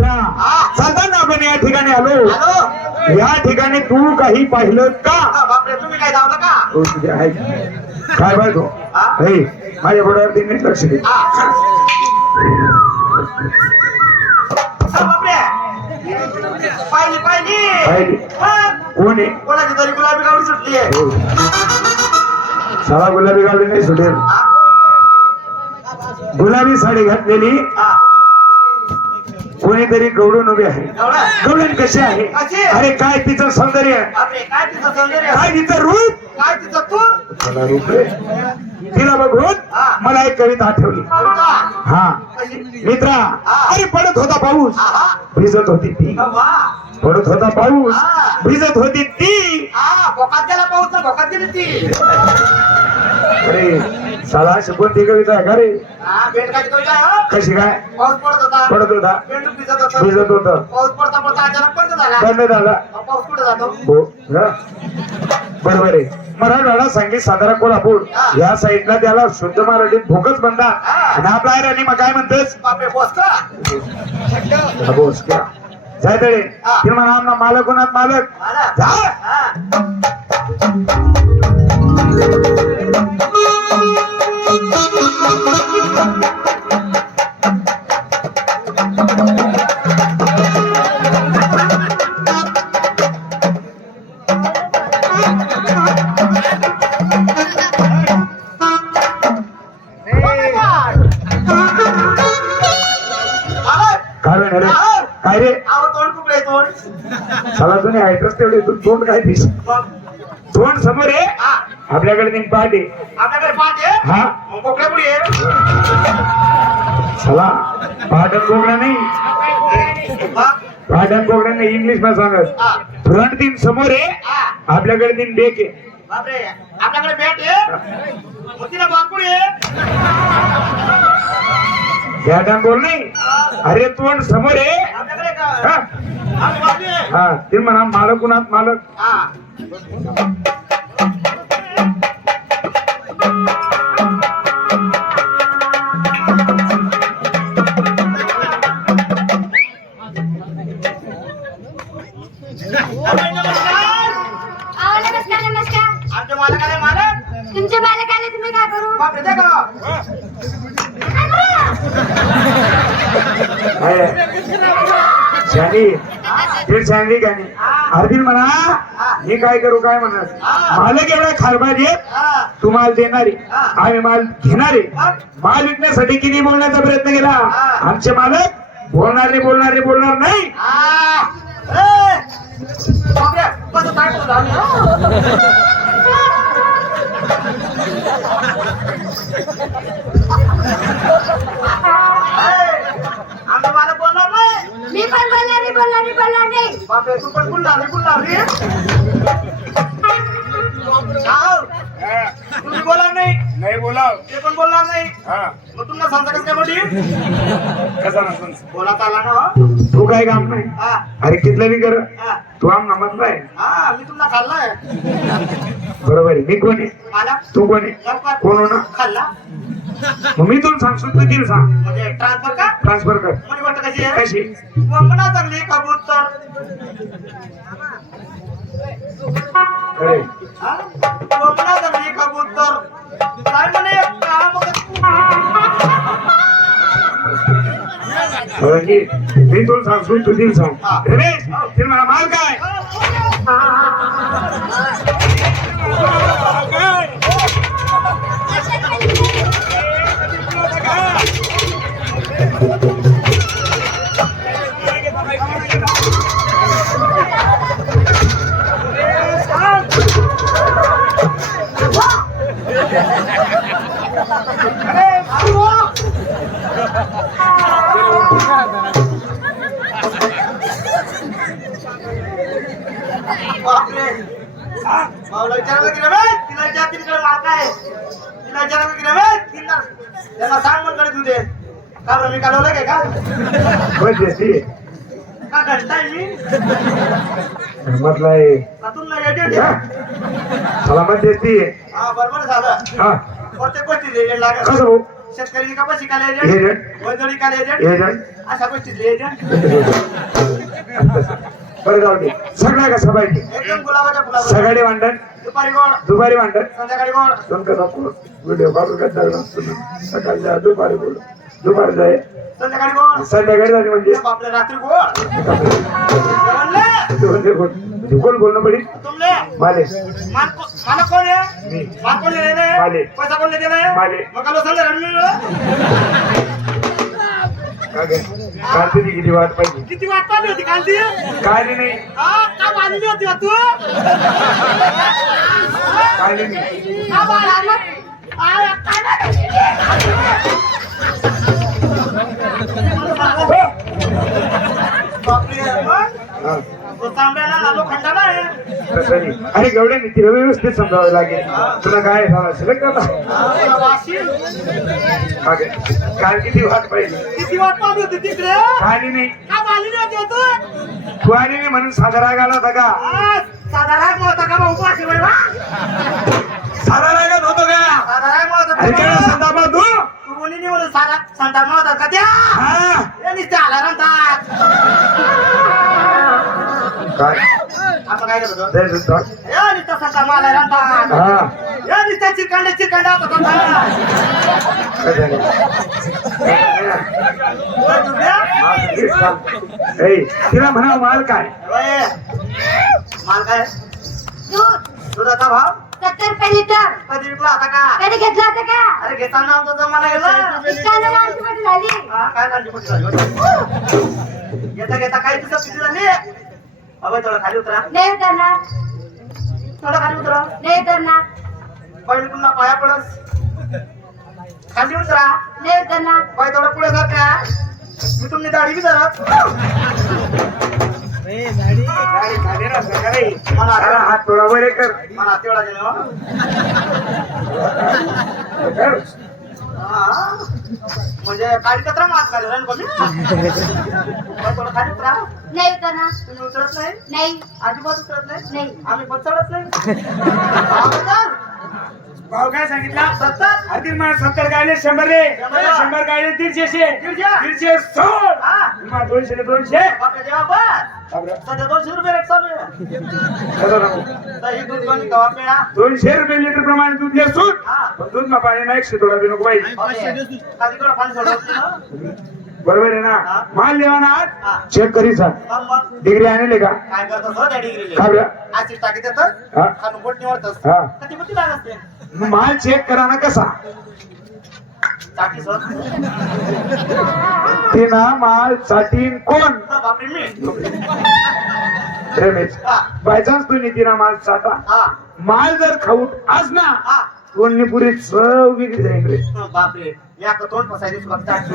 हा. आपण या ठिकाणी आलो हॅलो या ठिकाणी तू काही पाहिलं का हा, तुम्ही काय धावलं का आहे. काय बाय तू हा? हे माझ्या बोर्डावरती नीट लक्ष दे हा. हा, बापरे पाहिली पाहिली पाहिली. हा. कोण आहे कोणाची तरी गुलाबी गावडी सुटली आहे हो. गुलाबी गावडी नाही सुटेल गुलाबी साडी घातलेली कोणीतरी गवडून उभी आहे गवडण कशी आहे? अरे काय तिचं सौंदर्य काय तिचं रूप काय तिचं तू रूप. तिला बघून. मला एक कविता आठवली. हा? मित्रा. अरे पडत होता पाऊस. भिजत होती ती. पडत होता पाऊस. भिजत होती ती हा, भोकात गेला पाऊस ना भोकात गेली ती अरे साला शिकवून ती कविता आहे का रे? हा. कशी काय? पाऊस पडत होता. पडत होता. भिजत होतं. भिजत होत. पाऊस पडता पडता अचानक बंद झाला. बंद झाला. पाऊस कुठे जातो? हो. बरोबर आहे. मराठवाडा संगीत सातारा कोल्हापूर. या साईडला त्याला शुद्ध मराठीत भोकच म्हणतात. हा. आणि आपला आहे राणी मग काय म्हणतस? बापरे बोस का बोस क्या जाय तळे. हा. तिला म्हणा आमना मालक कोणात मालक. जा. काय रे? तुम्ही ऍड्रेस तेवढे तू तोंड काय दिस? तोंड समोर आहे. आपल्याकडे पाठ आहे. आपल्याकडे आहे? हा. कोकड्या चला. आणि कोकणा नाही. कोकणा नाही इंग्लिशमध्ये सांगत. फ्रंट तीन समोर आहे. आपल्याकडे तीन डेक आहे. आपल्याकडे बॅट आहे. मग तिला बाकुडी आहे या डांगोल नाही. अरे तोंड समोर आहे. आपल्याकडे हा. ते म्हणा मालक कुणात मालक? बापरे ते का काय शाली ते नाही अर्जुन म्हणा मी काय करू काय म्हणत? मालक एवढा आहे हा तू माल देणारे आम्ही माल घेणारे माल विकण्यासाठी किती बोलण्याचा प्रयत्न केला? आमचे मालक बोलणारे बोलणारे बोलणार नाही. हा ए! मालक बोलणार नाही मी पण बोलणार नाही बोलणार नाही बोलणार. नाही बापरे तू पण बोलणार नाही बोलणार रे जाऊ. तुम्ही बोलणार नाही. नाही बोलाव. ते पण बोलणार नाही. हा. मग तुम्हाला सांगता कसं काय मोठी? कसा नसून बोला चाला ना हो. तू काय काम नाही? हा. अरे कितलं बी कर. हा. तू आम नमतलाय हा मी तुम्हाला खाल्लाय बरोबर आहे. मी कोण आहे? तू कोण आहे? कोण होणार? खाल्ला. मग मी तुला सांगतो तू तिला सांग. म्हणजे ट्रान्सफर का? ट्रान्सफर कर. म्हणजे वाटत कशी आहे? कशी? वंगणा चांगली कबूतर. अरे. हा? वंगणा मी तुला सांगतो तू तिला सांग। रमेश माल काय भाऊला विचारायला की रमेश तिला विचार तिकडे माल काय तिला विचारायला की रमेश तिला त्यांना सांग म्हणकडे तू दे का बरं मी काढवलं काय का का घंटाय मी म्हटलंय त्यातून नाही येते हा? मला मत देते हा बरोबर झालं. हा. प्रत्येक गोष्टी द्यायला लागत कसं भाऊ शेतकरी का पैसे काले एजंट. एजंट वजडी काले एजंट एजंट अशा गोष्टीतले एजंट दे सगळ्या गुलाबाच्या फुलावर. सकाळी भांडण दुपारी गोड. दुपारी भांडण संध्याकाळी गोड. व्हिडिओ काढून काय चालू असतो ना. सकाळी जा दुपारी बोल. दुपारी जाय संध्याकाळी गोड. संध्याकाळी झाली म्हणजे? रात्री गोड. कोण बोलणं पडेल माले. को- मालक कोण आहे? माले. पैसा कोण माले. मग आलो संध्याकाळी मिळलं का गे? काल तुझी किती वाट पाहिजे किती वाट पाहिली होती काल ती काय नाही हा का बांधली होती का तू काय नाही का नाही. बापरे, मग? हा, नाही. अरे गवड्याने तिला व्यवस्थित समजावं लागेल तुला काय सिलेक्ट हा, वाशी. का गे? काल किती वाट पाहिजे किती वाट पाहिली होती तिकडे? काय नाही. का होती तू तू आली नाही म्हणून साधा राग आला होता का? आ, साधा राग होता का भाऊ? वाशी बाई, वा? साधा रागात होतो का? साधा राग होता अरे काय का? संतापा तू. तू कोणी निवडून साधा संताप होता का त्या? हा. हे नुसते आला रंतात काय? आपण काय करतो? जय हे हा. होता. काय? माल. ए, तिला म्हणा माल काय. माल काय? दूध. दुधाचा भाव? सत्तर रुपये लिटर. कधी विकला होता का? कधी घेतला होता का? अरे घेताना आमचा जमाना गेला विकायला आमची मोठी झाली. हा, काय झाली? घेता घेता काही दिवसात किती झाली? अबे थोडं खाली उतरा. नाही उतरणार. थोडं खाली उतरा. नाही उतरणार. पहिले पुन्हा पाया पडस. खाली उतरा. नाही उतरणार. पाय थोडं पुढे सारख्या मी तुम्ही दाढी बी धरत. मला अरे हात थोडा वर कर. मला तेवढा गेले. म्हणजे काळी कचरा मात काढे खाली उतरा. नाही उतरणार. तुम्ही उतरत नाही? नाही. अजिबात उतरत नाही? नाही. आम्ही पण चढत नाही. भाव काय सांगितला? सत्तर. आधी मला सत्तर गायले शंभर रे. शंभर. गायले दीडशे. दीडशे. सोड हा. मला दोनशे ने दोनशे. सध्या दोनशे रुपये रेट चालू आहे. दोनशे. रुपये लिटर प्रमाणे दूध घे सूट हा. दूध मा पाणी नाही एकशे थोडा बी नको पाहिजे बरोबर आहे ना. माल देवा ना. आज चेक करी मग? डिग्री आणले का? काय करतोस त्या डिग्रीले. खाव्या आजची टाकी देतात? हा. खालून बोट निवडतोस हा. कधी किती लागत असते? माल चेक करा ना कसा? टाकी सर. ते ना माल चाटीन कोण? बापरे मी. रमेश. हा. बायचान्स तू नितीना माल चाटा. हा. माल जर खाऊट आज ना हा. कोणी पुरी चव जाईल रे. बापरे. या का तोंड पसायची सुद्धा टाकी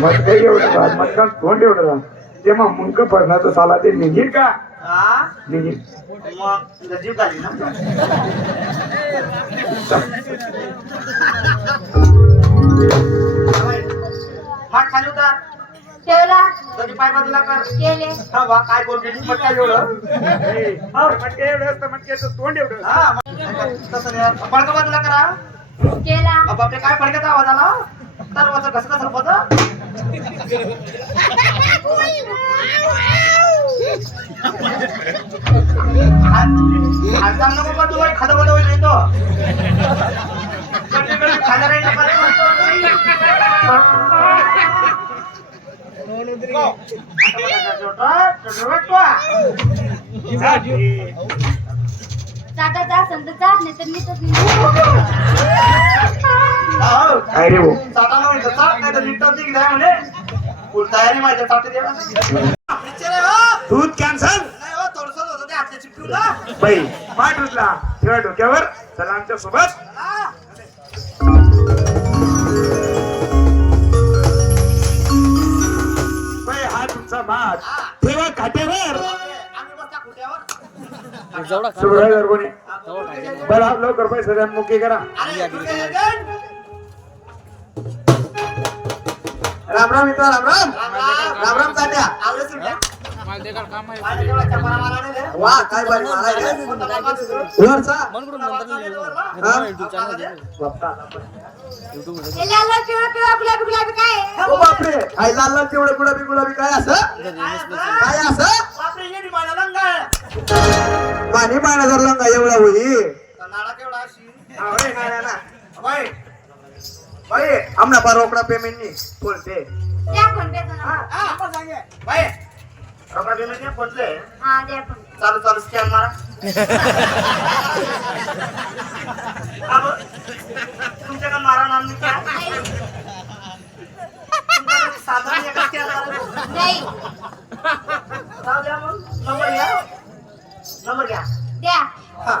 मग काही एवढं राहत मग का तोंड एवढं राहत ते मग मुंक पडणार तर साला ते निघील का? हा निघील. मग तुझा जीव घाली ना माठ खाली उतार ठेवला. कधी पाय बाजूला कर. केले. हा वा काय बोल पटका एवढं. मटके एवढं असतं मटक्याचं तोंड एवढं. असतं. हा मग तसं नाही. पडका बाजूला करा. केला. बापरे काय पडक्याचा आवाज आला? तर वाचं कसं कसं होतं हात नको का तू. खादा बदा होईल येतो खादा राहील चाटाचा असेल तर चाट नाही तर मीच काय रे भाऊ? चाटा नाही तर चाट नाही तर तयारी द्या बिचारे हो. दूध कॅन्सल नाही हो थोडंसं होतं ते हातच्या चिपकूला बाई पाठ उचला ठेवा डोक्यावर. चला आमच्यासोबत हा. कोणी बरं लवकर पैसे द्या मुक्की करा. राम राम मित्र राम राम. राम राम. तात्या. वा काय आहे. हे लाल लाल पिवळं पिवळं गुलाबी गुलाबी काय आहे? ओ बापरे. काय लाल लाल तेवढे गुलाबी गुलाबी काय असं? काय असं? काय असं? माने पाण्याचा जर लंगा एवढा होई. तर नाडा केवढा अशी? अरे काय ना बाई, बाई आमना पर रोकडा पेमेंट नी फोन पे द्या फोन. पे चा नंबर. हा, बाई, रोकडा पेमेंट नाही, फोनपे आहे. हा द्या फोन. पे. चालू चालू स्कॅन मारा. नाम साधारण scan मारा. नाही. जाऊ द्या मग. नंबर घ्या. नंबर घ्या. द्या. हा.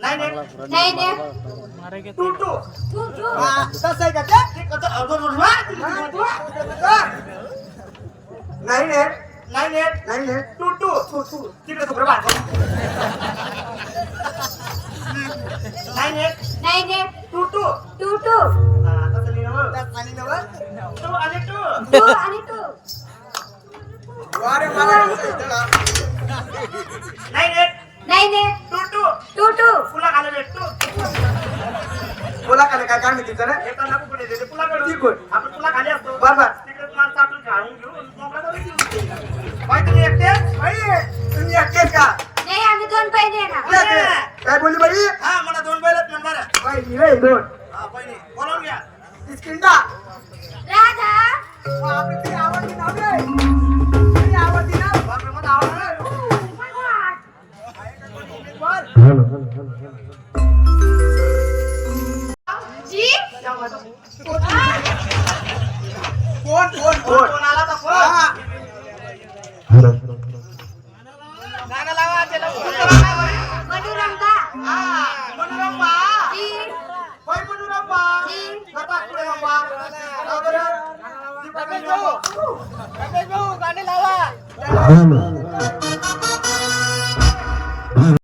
नाही नाही नाही टू टू तू तू कसं आहे का ते? ते कसं? अगं, बोल बा. नाही ने नाही नाही नाही ने टू टू तिकडे तुकडे नाही नाही नाही दे टू टू हा, तसं नाही नवं. टू आणि टू तू आणि तू वारे नाही नाही नाही. दे टू टू तू तू पुला खाली भेटतो बोला का काय काय तिचं ना? एका नको पुढे देते पुला कडून तिकडून. आपण पुला खाली असतो. बरोबर. तिकडे माणसं आपण खाऊन घेऊन मोकळा जाऊन घेऊन. बाई तुम्ही एकटे बाई तुम्ही एकटेच का? नाही आम्ही दोन पहिले येणार एकटे? काय बोलली बाई? हा मला दोन बैलच म्हणणार आहे. बाई रे दोन. हा पहिली बोलावून घ्या. इसकिंदा राधा. बापरे मला હાલો જી. કોટ કોટ કોટ